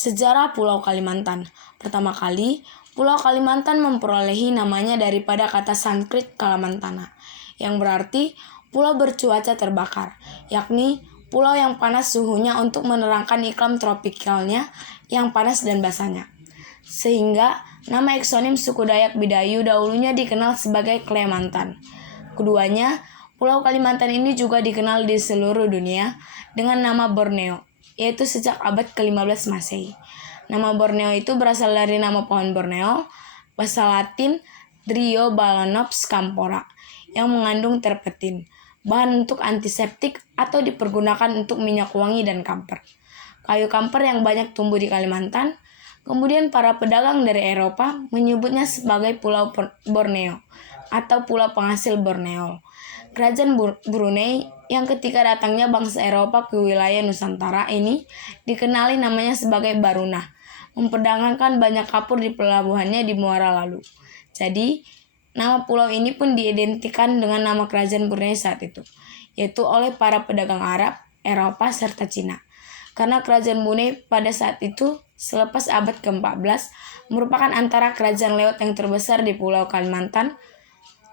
Sejarah Pulau Kalimantan. Pertama kali, Pulau Kalimantan memperolehi namanya daripada kata Sanskrit Kalamantana, yang berarti pulau bercuaca terbakar, yakni pulau yang panas suhunya untuk menerangkan iklim tropikalnya yang panas dan basahnya. Sehingga nama eksonim suku Dayak Bidayu dahulunya dikenal sebagai Klemantan. Keduanya, Pulau Kalimantan ini juga dikenal di seluruh dunia dengan nama Borneo, yaitu sejak abad ke-15 Masehi. Nama Borneo itu berasal dari nama pohon Borneo, bahasa Latin Dryobalaenops campora, yang mengandung terpentin, bahan untuk antiseptik atau dipergunakan untuk minyak wangi dan kamper. Kayu kamper yang banyak tumbuh di Kalimantan. Kemudian para pedagang dari Eropa menyebutnya sebagai Pulau Borneo atau Pulau Penghasil Borneo. Kerajaan Brunei yang ketika datangnya bangsa Eropa ke wilayah Nusantara ini dikenali namanya sebagai Barunah, memperdagangkan banyak kapur di pelabuhannya di Muara Lalu. Jadi, nama pulau ini pun diidentikan dengan nama kerajaan Brunei saat itu, yaitu oleh para pedagang Arab, Eropa, serta Cina. Karena kerajaan Brunei pada saat itu, selepas abad ke-14, merupakan antara kerajaan lewat yang terbesar di Pulau Kalimantan.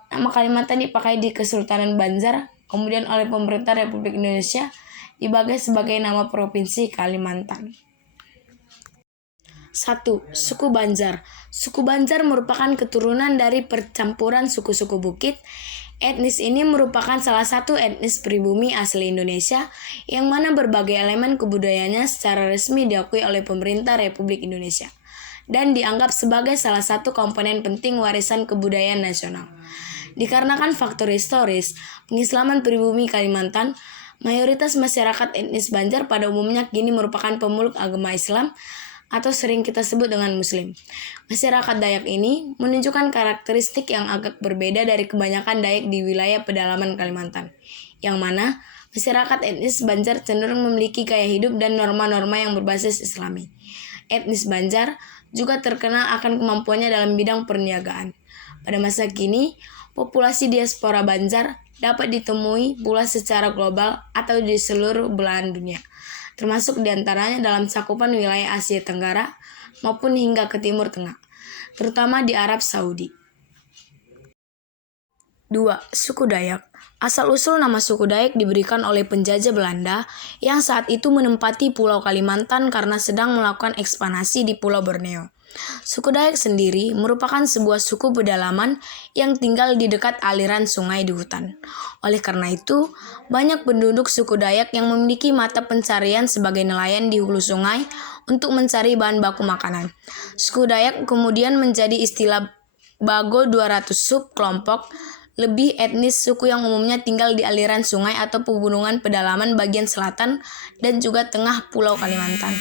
Nama Kalimantan dipakai di Kesultanan Banjar, kemudian oleh pemerintah Republik Indonesia dibagi sebagai nama Provinsi Kalimantan. 1. Suku Banjar. Suku Banjar merupakan keturunan dari percampuran suku-suku bukit. Etnis ini merupakan salah satu etnis pribumi asli Indonesia yang mana berbagai elemen kebudayaannya secara resmi diakui oleh pemerintah Republik Indonesia dan dianggap sebagai salah satu komponen penting warisan kebudayaan nasional. Dikarenakan faktor historis, pengislaman pribumi Kalimantan, mayoritas masyarakat etnis Banjar pada umumnya kini merupakan pemeluk agama Islam atau sering kita sebut dengan Muslim. Masyarakat Dayak ini menunjukkan karakteristik yang agak berbeda dari kebanyakan Dayak di wilayah pedalaman Kalimantan, yang mana masyarakat etnis Banjar cenderung memiliki gaya hidup dan norma-norma yang berbasis Islami. Etnis Banjar juga terkenal akan kemampuannya dalam bidang perniagaan. Pada masa kini, populasi diaspora Banjar dapat ditemui pula secara global atau di seluruh belahan dunia, termasuk diantaranya dalam cakupan wilayah Asia Tenggara maupun hingga ke Timur Tengah, terutama di Arab Saudi. 2. Suku Dayak. Asal-usul nama suku Dayak diberikan oleh penjajah Belanda yang saat itu menempati Pulau Kalimantan karena sedang melakukan ekspansi di Pulau Borneo. Suku Dayak sendiri merupakan sebuah suku pedalaman yang tinggal di dekat aliran sungai di hutan. Oleh karena itu, banyak penduduk suku Dayak yang memiliki mata pencarian sebagai nelayan di hulu sungai untuk mencari bahan baku makanan. Suku Dayak kemudian menjadi istilah Bago 200 subkelompok lebih etnis suku yang umumnya tinggal di aliran sungai atau pegunungan pedalaman bagian selatan dan juga tengah Pulau Kalimantan.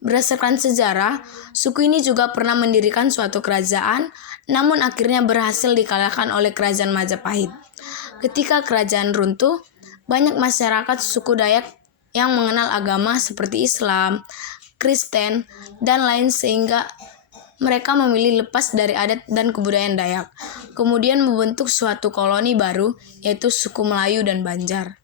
Berdasarkan sejarah, suku ini juga pernah mendirikan suatu kerajaan, namun akhirnya berhasil dikalahkan oleh kerajaan Majapahit. Ketika kerajaan runtuh, banyak masyarakat suku Dayak yang mengenal agama seperti Islam, Kristen, dan lain sehingga mereka memilih lepas dari adat dan kebudayaan Dayak, kemudian membentuk suatu koloni baru, yaitu suku Melayu dan Banjar.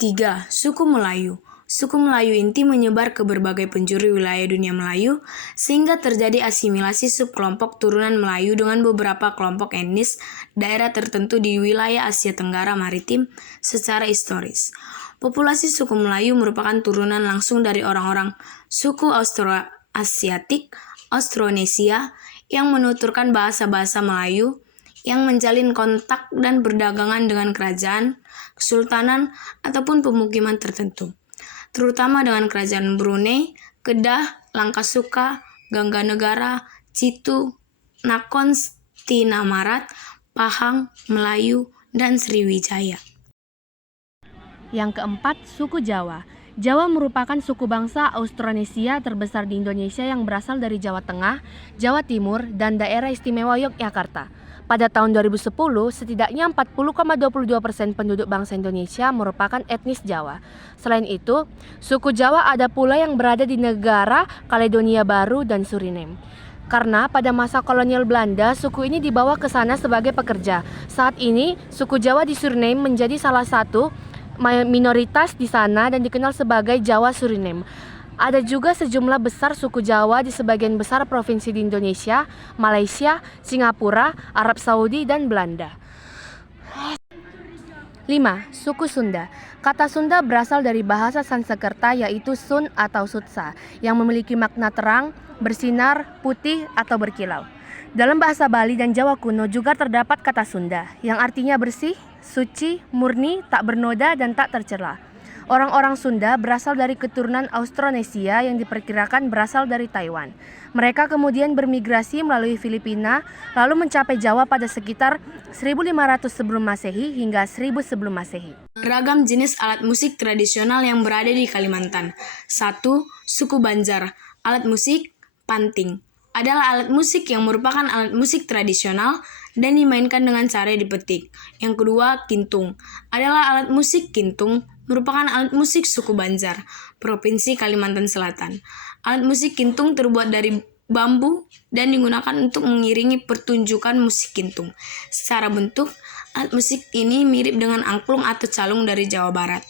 3. Suku Melayu. Suku Melayu inti menyebar ke berbagai penjuru wilayah dunia Melayu, sehingga terjadi asimilasi subkelompok turunan Melayu dengan beberapa kelompok etnis daerah tertentu di wilayah Asia Tenggara Maritim secara historis. Populasi suku Melayu merupakan turunan langsung dari orang-orang suku Austroasiatik, Austronesia, yang menuturkan bahasa-bahasa Melayu, yang menjalin kontak dan perdagangan dengan kerajaan, kesultanan, ataupun pemukiman tertentu, terutama dengan kerajaan Brunei, Kedah, Langkasuka, Gangganegara, Citu, Nakhon Stinamarat, Pahang, Melayu, dan Sriwijaya. Yang keempat, suku Jawa. Jawa merupakan suku bangsa Austronesia terbesar di Indonesia yang berasal dari Jawa Tengah, Jawa Timur, dan daerah istimewa Yogyakarta. Pada tahun 2010, setidaknya 40,22% penduduk bangsa Indonesia merupakan etnis Jawa. Selain itu, suku Jawa ada pula yang berada di negara Kaledonia Baru dan Suriname. Karena pada masa kolonial Belanda, suku ini dibawa ke sana sebagai pekerja. Saat ini, suku Jawa di Suriname menjadi salah satu minoritas di sana dan dikenal sebagai Jawa Suriname. Ada juga sejumlah besar suku Jawa di sebagian besar provinsi di Indonesia, Malaysia, Singapura, Arab Saudi, dan Belanda. 5. Suku Sunda. Kata Sunda berasal dari bahasa Sanskerta yaitu sun atau sutsa, yang memiliki makna terang, bersinar, putih, atau berkilau. Dalam bahasa Bali dan Jawa kuno juga terdapat kata Sunda, yang artinya bersih, suci, murni, tak bernoda, dan tak tercela. Orang-orang Sunda berasal dari keturunan Austronesia yang diperkirakan berasal dari Taiwan. Mereka kemudian bermigrasi melalui Filipina, lalu mencapai Jawa pada sekitar 1500 sebelum Masehi hingga 1000 sebelum Masehi. Ragam jenis alat musik tradisional yang berada di Kalimantan. 1. Suku Banjar. Alat musik panting adalah alat musik yang merupakan alat musik tradisional dan dimainkan dengan cara dipetik. Yang kedua, kintung adalah alat musik kintung, merupakan alat musik suku Banjar, Provinsi Kalimantan Selatan. Alat musik kintung terbuat dari bambu dan digunakan untuk mengiringi pertunjukan musik kintung. Secara bentuk, alat musik ini mirip dengan angklung atau calung dari Jawa Barat.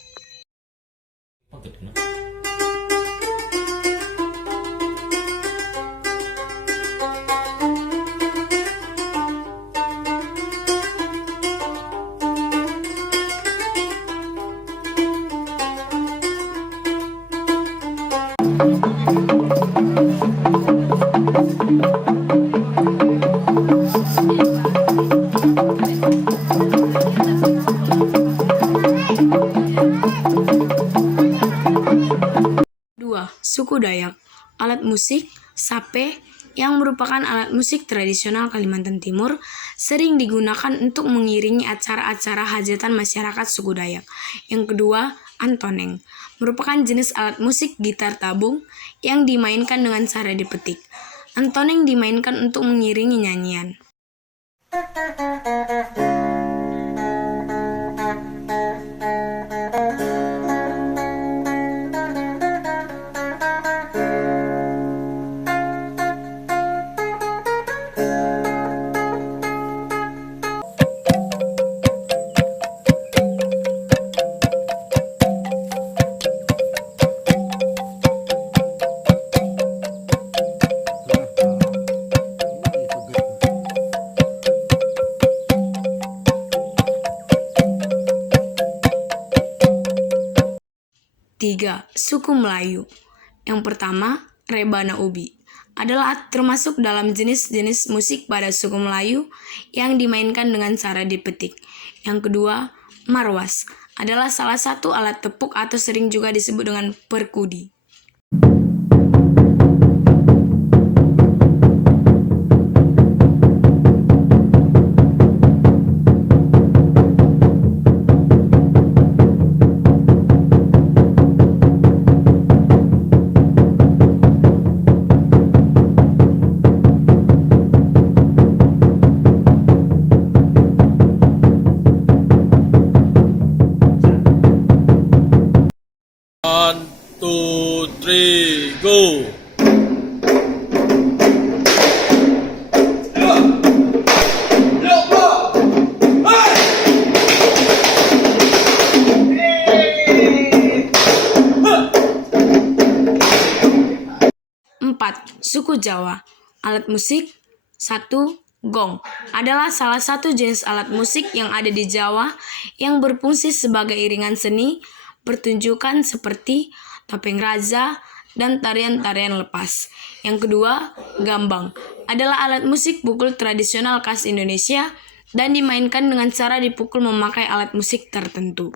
Suku Dayak. Alat musik sape yang merupakan alat musik tradisional Kalimantan Timur sering digunakan untuk mengiringi acara-acara hajatan masyarakat suku Dayak. Yang kedua, antoneng merupakan jenis alat musik gitar tabung yang dimainkan dengan cara dipetik. Antoneng dimainkan untuk mengiringi nyanyian. Tiga, suku Melayu. Yang pertama, rebana ubi adalah termasuk dalam jenis-jenis musik pada suku Melayu yang dimainkan dengan cara dipetik. Yang kedua, marwas adalah salah satu alat tepuk atau sering juga disebut dengan perkudi. One, two, three, go! Empat, suku Jawa. Alat musik. 1. Gong adalah salah satu jenis alat musik yang ada di Jawa yang berfungsi sebagai iringan seni pertunjukan seperti topeng raja dan tarian-tarian lepas. Yang kedua, gambang adalah alat musik pukul tradisional khas Indonesia dan dimainkan dengan cara dipukul memakai alat musik tertentu.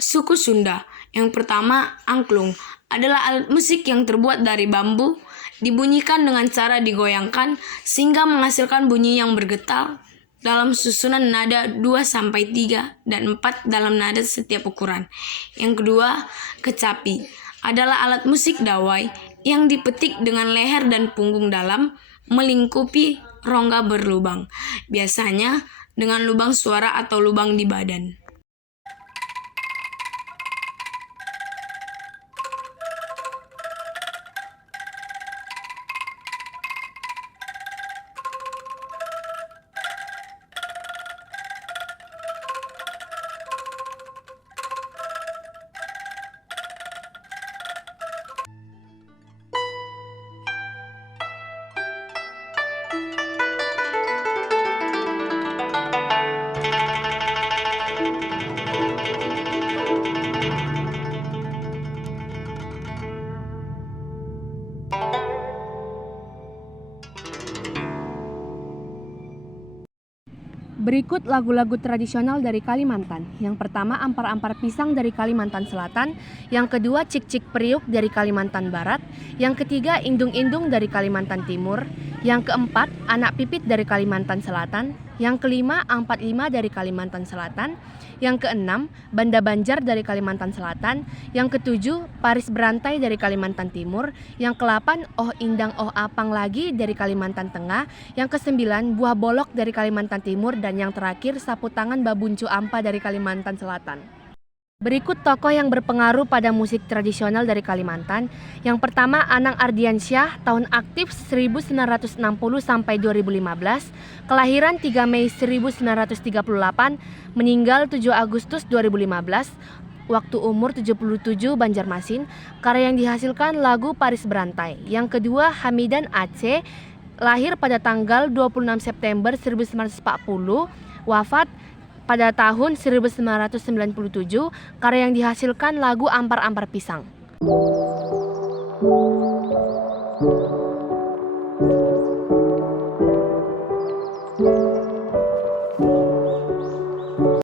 Suku Sunda. Yang pertama, angklung adalah alat musik yang terbuat dari bambu, dibunyikan dengan cara digoyangkan sehingga menghasilkan bunyi yang bergetar dalam susunan nada 2-3 dan 4 dalam nada setiap ukuran. Yang kedua, kecapi adalah alat musik dawai yang dipetik dengan leher dan punggung dalam melingkupi rongga berlubang, biasanya dengan lubang suara atau lubang di badan. Berikut lagu-lagu tradisional dari Kalimantan. Yang pertama, Ampar-Ampar Pisang dari Kalimantan Selatan. Yang kedua, Cik-Cik Priuk dari Kalimantan Barat. Yang ketiga, Indung-Indung dari Kalimantan Timur. Yang keempat, Anak Pipit dari Kalimantan Selatan. Yang kelima, Angpat Lima dari Kalimantan Selatan. Yang keenam, Banda Banjar dari Kalimantan Selatan. Yang ketujuh, Paris Berantai dari Kalimantan Timur. Yang ke-8, Oh Indang Oh Apang lagi dari Kalimantan Tengah. Yang ke-9, Buah Bolok dari Kalimantan Timur. Dan yang terakhir, Sapu Tangan Babuncu Ampa dari Kalimantan Selatan. Berikut tokoh yang berpengaruh pada musik tradisional dari Kalimantan. Yang pertama, Anang Ardiansyah, tahun aktif 1960 sampai 2015, kelahiran 3 Mei 1938, meninggal 7 Agustus 2015, waktu umur 77, Banjarmasin. Karya yang dihasilkan lagu Paris Berantai. Yang kedua, Hamidan Aceh, lahir pada tanggal 26 September 1940, wafat pada tahun 1997, karya yang dihasilkan lagu Ampar-Ampar Pisang.